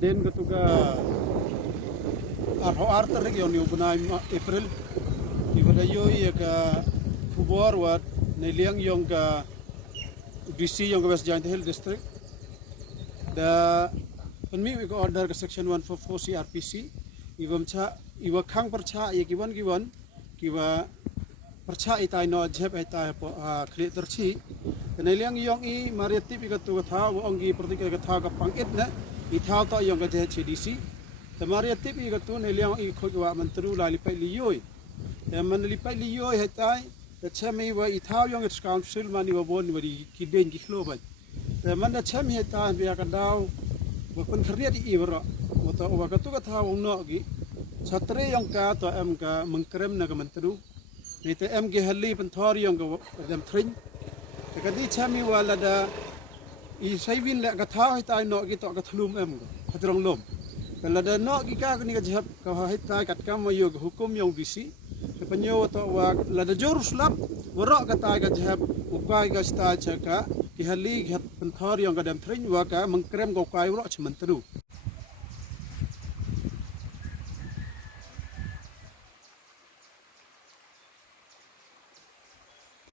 den ketuga arter region ni bunai April ibadayo ya ka Kubor wat neliang yang ka DC yang ke West Giant Hill District da penmi we order ke section 144 CRPC iwa khang percha ye kiwan kiwa percha itai no jeb itai khli terchi neliang yang I mariati pi katu tha wo ongi pratika ka tha ka pangit na I tha ta yang ka DC the mariati pi katu neliang I khojwa mantru la lipai liyoi the man lipai liyoi hetai the chemi wa I tha yang its council mani wa bon wari kiden ki khlo ba the man the chemi hetai bia ka daw wa kun khriat I wara wa ta wa katu ka tha wong no gi chatre yang ka to em ka mengkrem na ka mantru ni te em ge halli penthor yang ka dam thrin kadi chami wala da I saivin la ka tha hitai no gi to ka thlum em ka hatrong lom kala da no gi ka ni ka jhap ka hitai kat kam yo hukum yang bisi penyo to wa la da Jerusalem wara ka ta ka jhap ukai ka sta cha ka ki halli ghat penthor yang ka dam thrin wa ka mengkrem ko kai wara chmantru